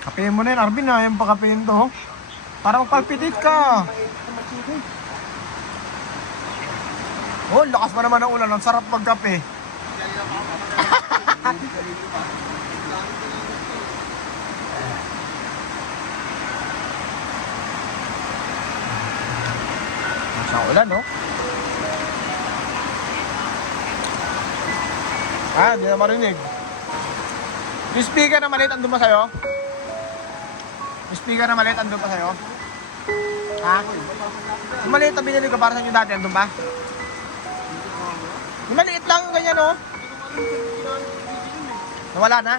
Kapehin mo na yun, Arvin ha. Yung pakapehin to. Oh. Para magpalpitit ka. Oh, lakas pa naman ang ulan. Ang sarap magkape. Sa ulan, no? Ah, hindi na marinig. Yung speaker na maliit, andun ba sa'yo? Yung speaker na maliit, andun pa sa'yo? Ha? Yung maliit na binili ko para sa inyo dati, andun ba? Yung maliit lang yung ganyan, no? Nawala na?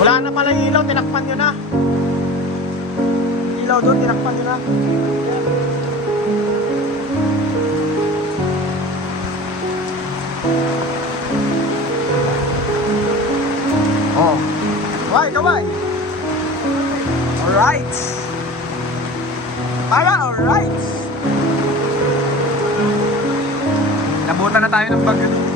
Wala na pala yung ilaw, tinakpan nyo na. Ilaw doon, tinakpan nyo na. Oh. Kaway. Alright. Alright. Nabutan na tayo ng bagyo dito.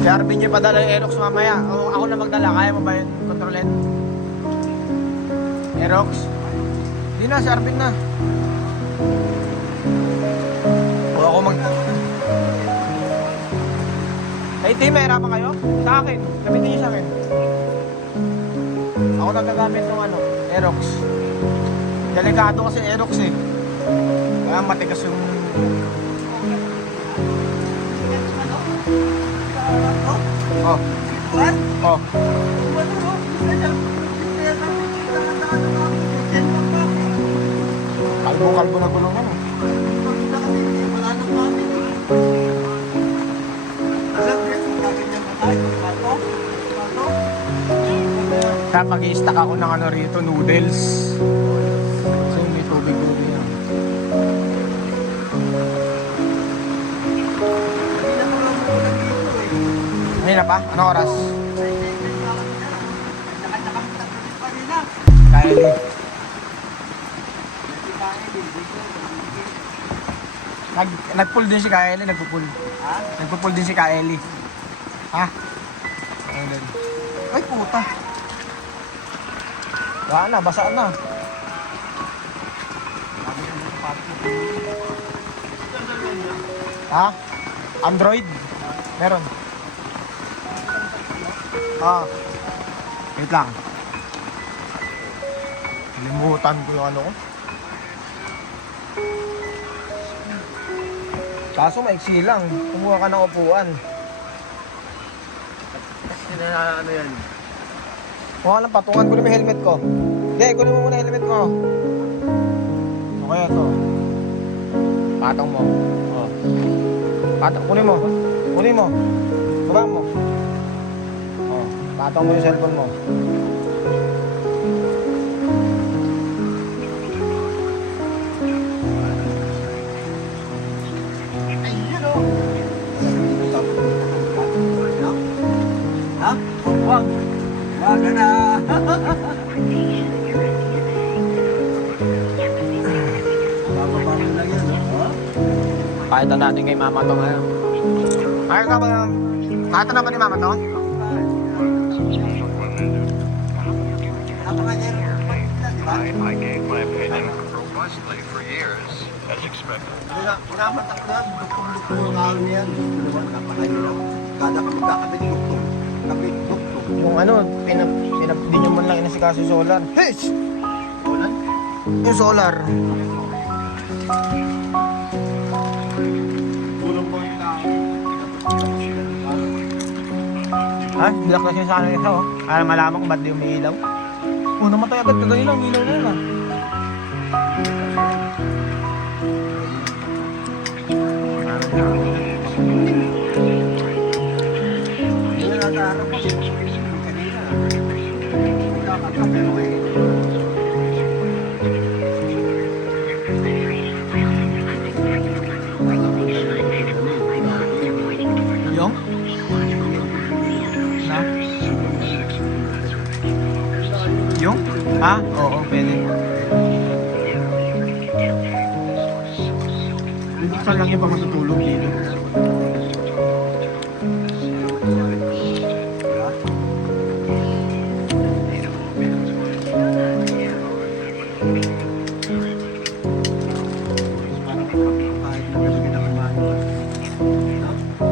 Si Arvin niya padala yung Aerox mamaya. O, ako na magdala. Kaya mo ba yung kontrolin? Aerox? Hindi na, si Arvin na. O ako mag... Hey team, mahirapan kayo? Sa akin. Gamitin niyo sa akin. Ako nagagamit ng Aerox. Delikado kasi Aerox eh. Kaya matigas yung... Oh. Oh. Kalbo na gulong ano. Kaya mag-i-stack ako ng rito, noodles. Kasi may tubig-tubig yan. Mahina pa? Anong oras? Kaeli. Nagpull din si Kaeli, nagpupull. Ha? Nagpupull din si Kaeli. Ha? Ayun. Ay puta. Wala na, basa na. Ha? Android? Meron. Ah. Wait lang. Limutan ko yung ano ko. Kaso maiksi lang. Kumuha ka ng upuan. Kasi na ano yan. Kuha lang patungan ko na yung helmet ko. Hindi, kunin mo muna helmet mo. So kaya to. Patong mo. Oh. Patong, kunin mo. Kunin mo. Baba mo. Oh. Patong mo yung cellphone mo. Ha? Wag. Wag na. Bababa lang yan, no? Kahit na natin kay Mama to ngayon. Kaya ka ba, kata na ba ni Mama to? I gave my opinion robustly for years, as expected. Pinamatak na, duktong-duktong ang araw niyan. Napakahirap. Kada kami kakabit duktong. Kabit duktong. Yung ano, di nyo man lang inasikaso yung solar. Hey! Ulan? Yung solar. Tulong mo yung tao. Ha? Bilak na siya sa ano ito, oh. Para malaman kung ba't di umiilaw. Oh, namatay agad kagaya lang, umiilaw na yun, ah. Hindi na nataharap ko. Kanina. Kakaka pero eh. Yung? Na? Yung? Ah? Oo, pwede. Buksan lang yung pag matutulog dito.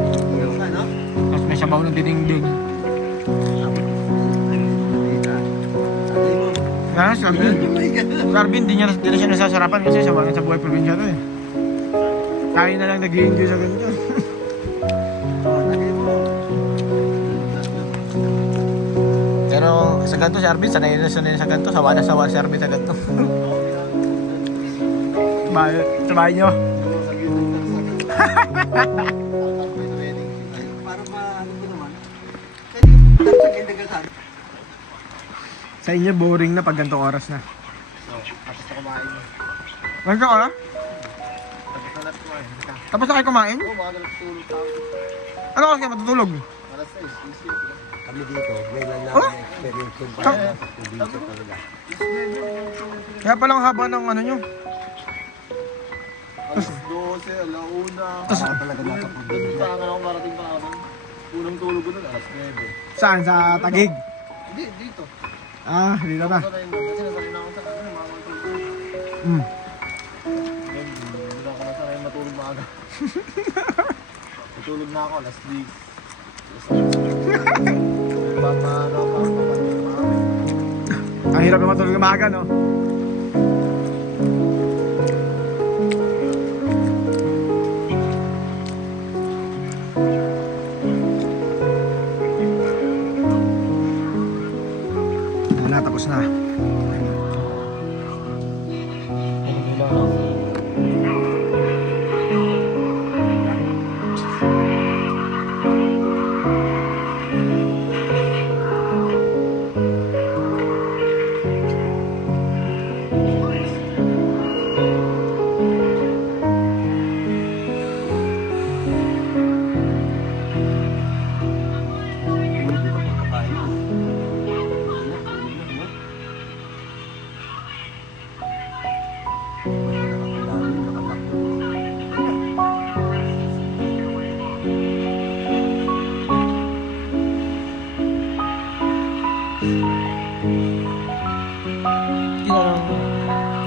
Tapos may sabaw na didingding. Ah, Sarbin. Sarbin, di na siya nasasarapan kasi sa buhay probinsya to eh. Tayo na lang nag-i-enjoy sa ganito. Pero sa ganito si Arvin, sanay na sa ganito. Sawa na sawa si Arvin sa ganito. Sabay nyo. Para maano ko naman. Pwede ko sa kindergarten. Sa inyo boring na pag ganitong oras na. Tapos na kumain. Ganitong oras? Tapos na kumain. Tapos na kayo kumain? Oo, mga tulog tao. Ano oras kayo matutulog? Alas 6, kami dito, may lang Oh? namin experience yung Ka- dito talaga. Kaya palang haba ng ano nyo. Alas 12, alauna. Tas- Talaga nakapagod. Saan ako marating pa namin? Unang tulog ko nun, alas 9. Saan? Sa Taguig? Hindi, dito. Ah, dito na. Sanay na. Kasi nasanay na ako sa ano, mga tulog. Mm. Ngayon, hindi na ako nasanay matulog maaga. Natulog na ako, alas 10. Ang hirap na matulog ng maaga, no? Ano na, tapos na.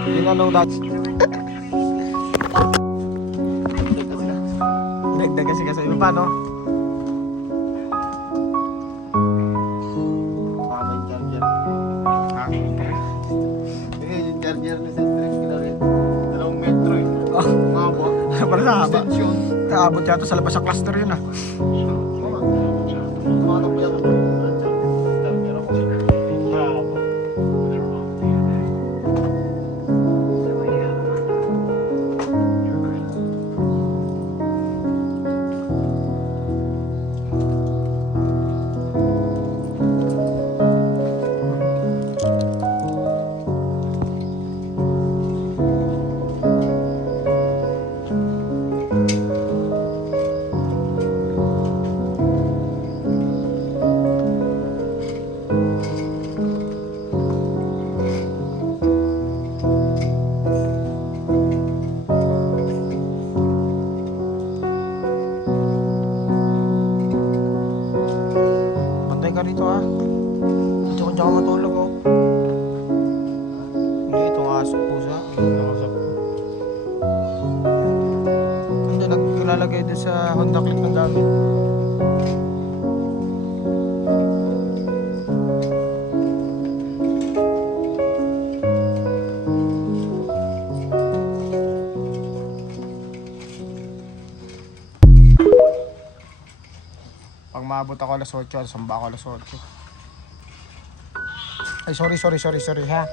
Tinanong dati. Dagdag kasi kasi iba pa, no? Tama yung charger. Ha? Hindi, yung charger ni Cedric rin. 2 metro eh. Oh, Mabo. para sa haba. Extension. Kaabot yata sa labas sa cluster yun, ah. Oo. Tumatak pa yan. Charger ako. Mabo. Aso, pusa. Nakasap. Hindi, naglalagay din sa Honda Click ng gamit. Pag maabot ako alas 8, samba ako alas 8. Ay, sorry ha.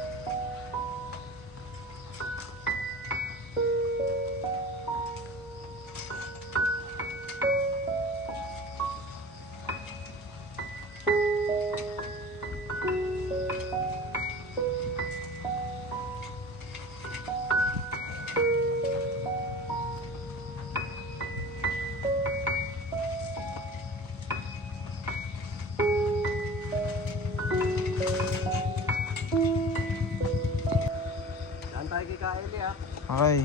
Saan tayo kay Kaeli ha? Okay.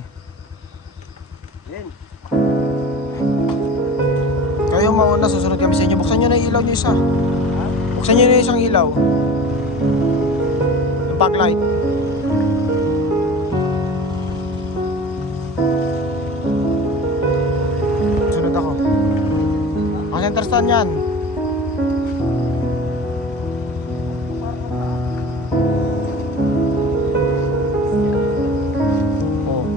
Yan. Kayo mauna, susunod kami sa inyo. Buksan nyo na yung ilaw nyo isa. Buksan nyo na yung isang ilaw. Yung backlight. Sunod ako. Center stand yan. Oh.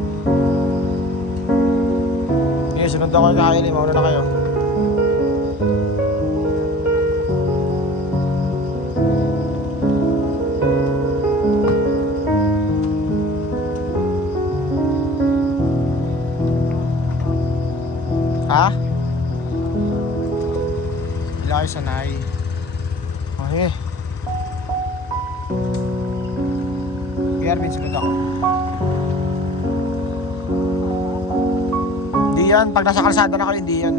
Okay, sunod ako kay Kylie. Mauna na kayo. Ha? Hindi kayo sanay. Okay. Kaya Arvin, sunod ako. Hindi yan. Pag nasa kalsada na kayo, hindi yan.